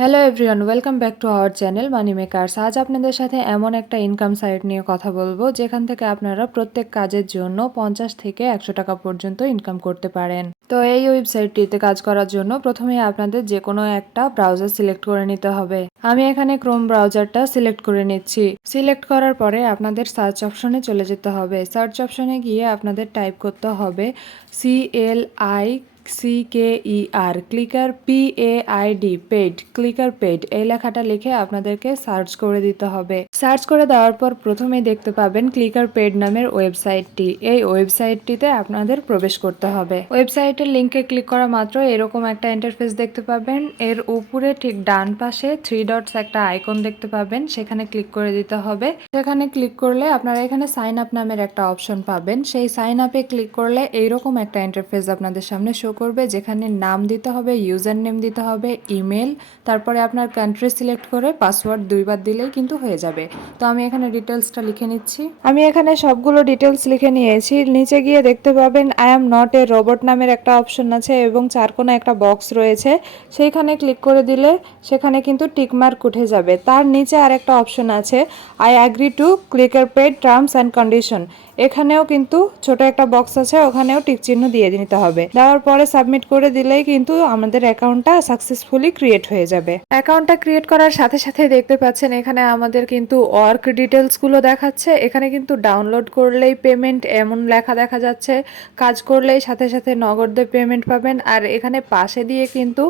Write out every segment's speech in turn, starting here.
Hello everyone, welcome back to our channel money makers. আজ আপনাদের সাথে এমন একটা ইনকাম সাইট নিয়ে কথা বলবো যেখান থেকে আপনারা প্রত্যেক কাজের জন্য 50 থেকে 100 টাকা পর্যন্ত ইনকাম করতে পারেন। তো এই ওয়েবসাইটটিতে কাজ করার জন্য প্রথমে আপনাদের যে কোনো একটা ব্রাউজার সিলেক্ট করে নিতে হবে। আমি এখানে ক্রোম ব্রাউজারটা সিলেক্ট করে নিচ্ছি। সিলেক্ট করার পরে আপনাদের সার্চ অপশনে চলে যেতে হবে। সার্চ অপশনে গিয়ে আপনাদের টাইপ করতে হবে CLICKER clicker PAID paid clicker paid এই লেখাটা লিখে আপনাদেরকে সার্চ করে দিতে হবে। সার্চ করে দেওয়ার পর প্রথমে দেখতে পাবেন ক্লিকার পেইড নামের ওয়েবসাইটটি। এই ওয়েবসাইটটিতে আপনাদের প্রবেশ করতে হবে। ওয়েবসাইটের লিঙ্কে ক্লিক করা মাত্র এরকম একটা ইন্টারফেস দেখতে পাবেন। এর উপরে ঠিক ডান পাশে 3 ডটস একটা আইকন দেখতে পাবেন, সেখানে ক্লিক করে দিতে হবে। সেখানে ক্লিক করলে আপনারা এখানে সাইন আপ নামের একটা অপশন পাবেন। সেই সাইন আপে ক্লিক করলে এইরকম একটা ইন্টারফেস আপনাদের সামনে শো করবে, যেখানে নাম দিতে হবে, ইউজার নেম দিতে হবে, ইমেল, তারপরে আপনার কান্ট্রি সিলেক্ট করে পাসওয়ার্ড 2 বার দিলেই কিন্তু হয়ে যাবে। তো আমি এখানে ডিটেলসটা লিখে নিচ্ছি। আমি এখানে সবগুলো ডিটেলস লিখে নিয়েছি। নিচে গিয়ে দেখতে পাবেন I am not a robot নামের একটা অপশন আছে এবং চারকোনা একটা বক্স রয়েছে। সেইখানে ক্লিক করে দিলে সেখানে কিন্তু টিকমার্ক উঠে যাবে। তার নিচে আর একটা অপশন আছে I agree to clicker paid terms and condition. এখানেও কিন্তু ছোট একটা বক্স আছে, ওখানেও টিক চিহ্ন দিয়ে নিতে হবে। দেওয়ার পরে সাবমিট করে দিলেই কিন্তু আমাদের অ্যাকাউন্টটা সাকসেসফুলি ক্রিয়েট হয়ে যাবে। অ্যাকাউন্টটা ক্রিয়েট করার সাথে সাথে দেখতে পাচ্ছেন এখানে আমাদের কিন্তু ওয়ার্ক ডিটেলসগুলো দেখাচ্ছে। এখানে কিন্তু ডাউনলোড করলেই পেমেন্ট এমন লেখা দেখা যাচ্ছে, কাজ করলেই সাথে সাথে নগদে পেমেন্ট পাবেন। আর এখানে পাশে দিয়ে কিন্তু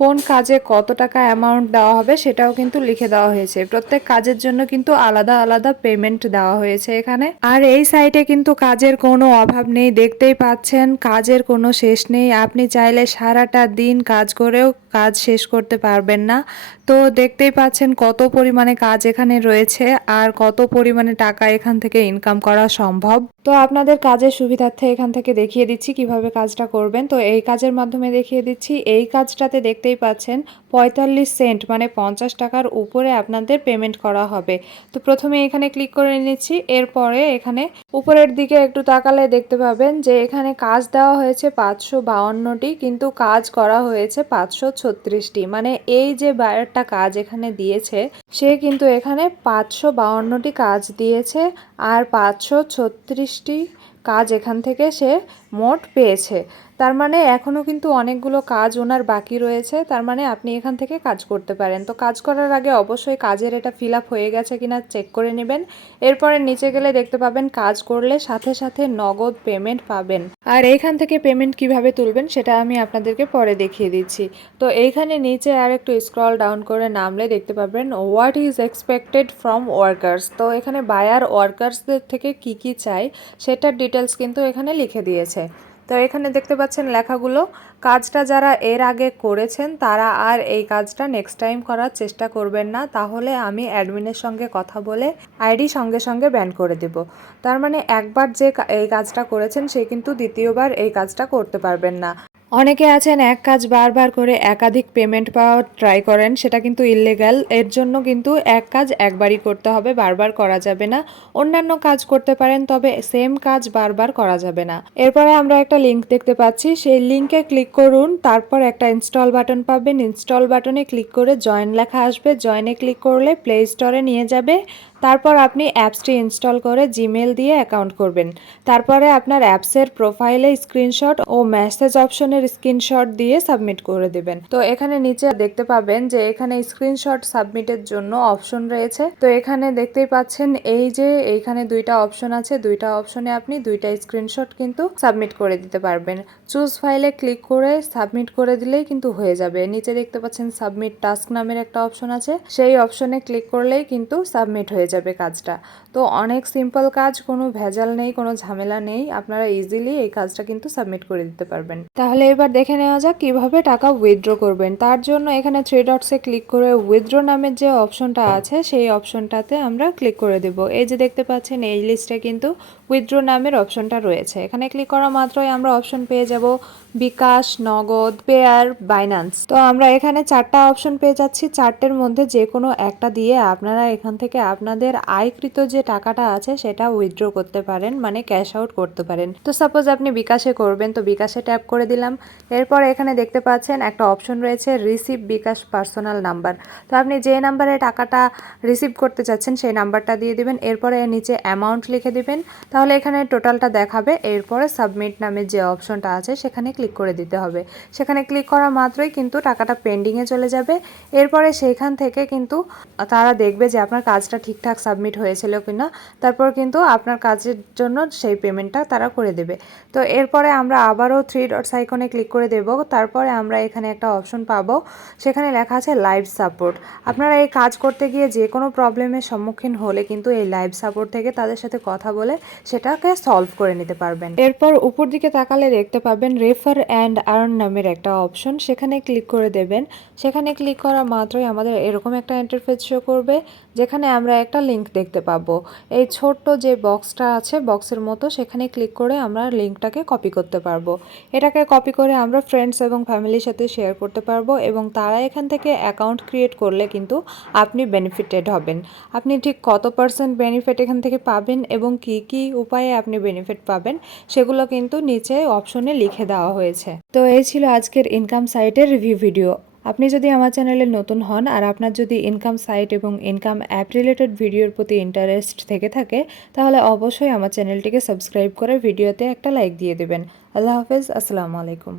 কোন কাজে কত টাকা অ্যামাউন্ট দেওয়া হবে সেটাও কিন্তু লিখে দেওয়া হয়েছে। প্রত্যেক কাজের জন্য কিন্তু আলাদা আলাদা পেমেন্ট দেওয়া হয়েছে এখানে। আর এই সাইটে কিন্তু কাজের কোনো অভাব নেই, দেখতেই পাচ্ছেন কাজের কোনো শেষ নেই। আপনি চাইলে সারাটা দিন কাজ করেও কাজ শেষ করতে পারবেন না। তো দেখতেই পাচ্ছেন কত পরিমাণে কাজ এখানে রয়েছে আর কত পরিমাণে টাকা এখান থেকে ইনকাম করা সম্ভব। তো আপনাদের কাজের সুবিধার্থে এখান থেকে দেখিয়ে দিচ্ছি কিভাবে কাজটা করবেন। তো এই কাজের মাধ্যমে দেখিয়ে দিচ্ছি। এই কাজটাতে দেখতেই পাচ্ছেন 45 সেন্ট মানে 50 টাকার উপরে আপনাদের পেমেন্ট করা হবে। তো প্রথমে এখানে ক্লিক করে নিচ্ছি। এরপরে এখানে উপরের দিকে একটু তাকালে দেখতে পাবেন যে এখানে কাজ দেওয়া হয়েছে 552টি, কিন্তু কাজ করা হয়েছে 536টি। মানে এই যে বায়ারটা কাজ এখানে দিয়েছে সে কিন্তু এখানে 552টি কাজ দিয়েছে আর 536টি কাজ এখান থেকে সে মোট পেয়েছে। তার মানে এখনও কিন্তু অনেকগুলো কাজ ওনার বাকি রয়েছে। তার মানে আপনি এখান থেকে কাজ করতে পারেন। তো কাজ করার আগে অবশ্যই কাজের এটা ফিল আপ হয়ে গেছে কিনা চেক করে নেবেন। এরপরে নিচে গেলে দেখতে পাবেন কাজ করলে সাথে সাথে নগদ পেমেন্ট পাবেন। আর এইখান থেকে পেমেন্ট কিভাবে তুলবেন সেটা আমি আপনাদেরকে পরে দেখিয়ে দিচ্ছি। তো এইখানে নিচে আর একটু স্ক্রল ডাউন করে নামলে দেখতে পাবেন what is expected from workers. তো এখানে বায়ার ওয়ার্কার্সদের থেকে কি কি চাই সেটার ডিটেলস কিন্তু এখানে লিখে দিয়েছে। তো এখানে দেখতে পাচ্ছেন লেখাগুলো। কাজটা যারা এর আগে করেছেন তারা আর এই কাজটা নেক্সট টাইম করার চেষ্টা করবেন না, তাহলে আমি অ্যাডমিনের সঙ্গে কথা বলে আইডি সঙ্গে সঙ্গে ব্যান করে দেব। তার মানে একবার যে এই কাজটা করেছেন সে কিন্তু দ্বিতীয়বার এই কাজটা করতে পারবেন না। অনেকে আছেন এক কাজ বারবার করে একাধিক পেমেন্ট পাওয়ার ট্রাই করেন, সেটা কিন্তু ইললিগ্যাল। এর জন্য কিন্তু এক কাজ একবারই করতে হবে, বারবার করা যাবে না। অন্যান্য কাজ করতে পারেন, তবে সেম কাজ বারবার করা যাবে না। এরপরে আমরা একটা লিঙ্ক দেখতে পাচ্ছি, সেই লিঙ্কে ক্লিক করুন। তারপর একটা ইনস্টল বাটন পাবেন। ইনস্টল বাটনে ক্লিক করে জয়েন লেখা আসবে। জয়েনে ক্লিক করলে প্লে স্টোরে নিয়ে যাবে। তারপর আপনি অ্যাপসটি ইনস্টল করে জিমেল দিয়ে অ্যাকাউন্ট করবেন। তারপরে আপনার অ্যাপসের প্রোফাইলে স্ক্রিনশট ও মেসেজ অপশনের স্ক্রিনশট দিয়ে সাবমিট করে দেবেন। তো এখানে নিচে দেখতে পাবেন যে এখানে স্ক্রিনশট সাবমিটের জন্য অপশন রয়েছে। তো এখানে দেখতেই পাচ্ছেন এই যে এইখানে দুইটা অপশন আছে, দুইটা অপশনে আপনি দুইটা স্ক্রিনশট কিন্তু সাবমিট করে দিতে পারবেন। চুজ ফাইলে ক্লিক করে সাবমিট করে দিলেই কিন্তু হয়ে যাবে। নিচে দেখতে পাচ্ছেন সাবমিট টাস্ক নামের একটা অপশন আছে, সেই অপশনে ক্লিক করলেই কিন্তু সাবমিট হয়ে যাবে কাজটা। তো অনেক সিম্পল কাজ, কোনো ভেজাল নেই, কোনো ঝামেলা নেই। আপনারা ইজিলি এই কাজটা কিন্তু সাবমিট করে দিতে পারবেন। তাহলে এবার দেখে নেওয়া যাক কিভাবে টাকা উইথড্র করবেন। তার জন্য এখানে 3 ডটসে ক্লিক করে উইথড্র নামের যে অপশনটা আছে সেই অপশনটাতে আমরা ক্লিক করে দেব। এই যে দেখতে পাচ্ছেন এই লিস্টে কিন্তু উইথড্র নামের অপশনটা রয়েছে। এখানে ক্লিক করা মাত্রই আমরা অপশন পেয়ে যাব বিকাশ, নগদ, পেয়ার, বাইন্যান্স। তো আমরা এখানে 4টা অপশন পেয়ে যাচ্ছি। 4টের মধ্যে যে কোনো একটা দিয়ে আপনারা এখান থেকে আপনাদের আয়কৃত যে টাকাটা আছে সেটা উইথড্র করতে পারেন, মানে ক্যাশ আউট করতে পারেন। তো সাপোজ আপনি বিকাশে করবেন, তো বিকাশে ট্যাপ করে দিলাম। এরপর এখানে দেখতে পাচ্ছেন একটা অপশন রয়েছে রিসিভ বিকাশ পার্সোনাল নাম্বার। তো আপনি যে নাম্বারে টাকাটা রিসিভ করতে চাচ্ছেন সেই নাম্বারটা দিয়ে দিবেন। এরপরে নিচে অ্যামাউন্ট লিখে দিবেন, তাহলে এখানে টোটালটা দেখাবে। এরপরে সাবমিট নামে যে অপশনটা আছে সেখানে ক্লিক করে দিতে হবে। সেখানে ক্লিক করা মাত্রই কিন্তু টাকাটা পেন্ডিংয়ে চলে যাবে। এরপরে সেইখান থেকে কিন্তু তারা দেখবে যে আপনার কাজটা ঠিকঠাক সাবমিট হয়েছিল কিনা, তারপর কিন্তু আপনার কাজের জন্য সেই পেমেন্টটা তারা করে দেবে। তো এরপরে আমরা আবারও 3 ডটস আইকনে ক্লিক করে দেব। তারপরে আমরা এখানে একটা অপশন পাবো, সেখানে লেখা আছে লাইভ সাপোর্ট। আপনারা এই কাজ করতে গিয়ে যে কোনো প্রবলেমের সম্মুখীন হলে কিন্তু এই লাইভ সাপোর্ট থেকে তাদের সাথে কথা বলে সেটাকে সলভ করে নিতে পারবেন। এরপর উপর দিকে তাকালে দেখতে পাবেন রেফার অ্যান্ড আর্ন নামের একটা অপশন, সেখানে ক্লিক করে দেবেন। সেখানে ক্লিক করা মাত্রই আমাদের এরকম একটা ইন্টারফেস শো করবে, যেখানে আমরা একটা লিঙ্ক দেখতে পাবো। এই ছোট্ট যে বক্সটা আছে বক্সের মতো, সেখানে ক্লিক করে আমরা লিঙ্কটাকে কপি করতে পারবো। এটাকে কপি করে আমরা ফ্রেন্ডস এবং ফ্যামিলির সাথে শেয়ার করতে পারবো, এবং তারা এখান থেকে অ্যাকাউন্ট ক্রিয়েট করলে কিন্তু আপনি বেনিফিটেড হবেন। আপনি ঠিক কত পার্সেন্ট বেনিফিট এখান থেকে পাবেন এবং কি কি উপায়ে আপনি বেনিফিট পাবেন সেগুলো কিন্তু নিচে অপশনে লিখে দেওয়া হয়েছে। তো এই ছিল আজকের ইনকাম সাইটের রিভিউ ভিডিও। আপনি যদি আমার চ্যানেলে নতুন হন আর আপনার যদি ইনকাম সাইট এবং ইনকাম অ্যাপ রিলেটেড ভিডিওর প্রতি ইন্টারেস্ট থেকে থাকে, তাহলে অবশ্যই আমার চ্যানেলটিকে সাবস্ক্রাইব করে ভিডিওতে একটা লাইক দিয়ে দেবেন। আল্লাহ হাফেজ, আসসালামু আলাইকুম।